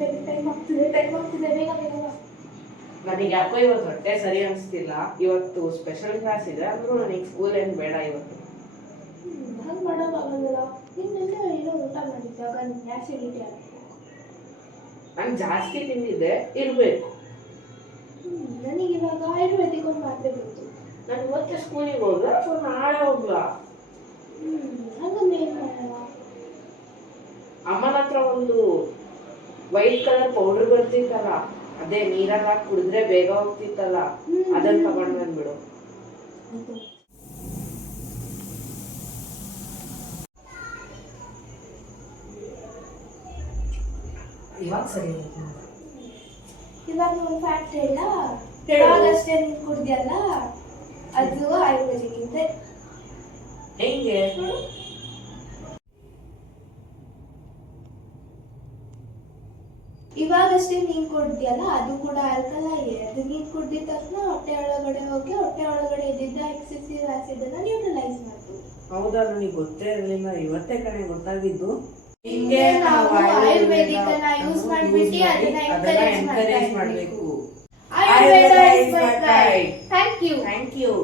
Time ಆಗ್ತಿದೆ ಬೇಗ ಬೇಗ ಬಾ. ನನಗೆ ಯಾಕೋ ಇವತ್ತು ಹೊಟ್ಟೆ ಸರಿ ಅನಿಸ್ತಿಲ್ಲ. ಇವತ್ತು ಸ್ಪೆಷಲ್ ಕ್ಲಾಸ್ ಇದೆ ಅಂದ್ರೂ ನನಗೆ ಸ್ಕೂಲ್ ಏನು ಬೇಡ ಇವತ್ತು. ಹಂಗೆ ಮಾಡೋಕ್ಕಾಗಲ್ಲ. ನಿನ್ನೆಲ್ಲ ಏನೋ ಊಟ ಮಾಡಿದ್ದಾಗ ನಿಮ್ಗೆ ಆ್ಯಸಿಡಿಟಿ ಆಗುತ್ತೆ. ನಾನು ಜಾಸ್ತಿ ತಿಂದಿದ್ದೆ ಇರಬೇಕು. ನನಗಿವಾಗ ಆಯುರ್ವೇದಿಕ್ ಒಂದು ಮಾತ್ರೆ ಬಂತು. ನಾನು ಇವತ್ತೇ ಸ್ಕೂಲಿಗೆ ಹೋದ್ರೆ ಅಥವಾ ನಾಳೆ ಹೋಗ್ಲಾ? ಹಂಗಂದ್ರೆ ಏನು ಮಾಡೋಣ? ಅಮ್ಮನ ಹತ್ರ ಒಂದು ವೈಟ್ ಕಲರ್ ಪೌಡರ್ ಬರ್ತಿತ್ತಲ್ಲ, ಅದೇ ನೀರಲ್ಲಿ ಹಾಕಿ ಕುಡಿದ್ರೆ ಬೇಗ ಹೋಗ್ತಿತ್ತಲ್ಲ, ಅದನ್ನ ತಗೊಂಡು ಬಂದ್ಬಿಡು. ಇವಾಗ ಸರಿ ಇವಾಗ ಒಂದು ಫ್ಯಾಕ್ಟ್ ಹೇಳ. ಇವಾಗಷ್ಟೇ ನೀನು ಕುಡ್ದಿಯಲ್ಲ, ಅದು ಆಯುರ್ವೇದಿಕ್ ಇದೆ. ಹೆಂಗೆ? ಇವಾಗಷ್ಟೇ ನೀನು ಕುಡ್ದಿಯಲ್ಲ, ಅದು ಕೂಡ ಆಲ್ಕಲೈ. ಅದು ನೀನು ಕುಡ್ದಿದ ತಕ್ಷಣ ಹೊಟ್ಟೆ ಒಳಗಡೆ ಹೋಗಿ ಹೊಟ್ಟೆ ಒಳಗಡೆ ಇದ್ದಿದ್ದ ಎಕ್ಸೆಸಿವ್ ಆಸಿಡ್ ಅನ್ನ ನ್ಯೂಟ್ರಲೈಸ್ ಮಾಡ್ತೀವಿ. ಹೌದಾ? ನನಗೆ ಗೊತ್ತೇ ಇರಲಿಲ್ಲ, ಇವತ್ತೇ ಕಣೆ ಗೊತ್ತಾಗಿದ್ದು. ಹಿಂಗೆ ನಾವು ಆಯುರ್ವೇದಿಕ್ ಅನ್ನ ಯೂಸ್ ಮಾಡ್ಬಿಟ್ಟು ಅದನ್ನ ಎನ್ಕರೇಜ್ ಮಾಡಬೇಕು. Ayurveda is my pride. Thank you.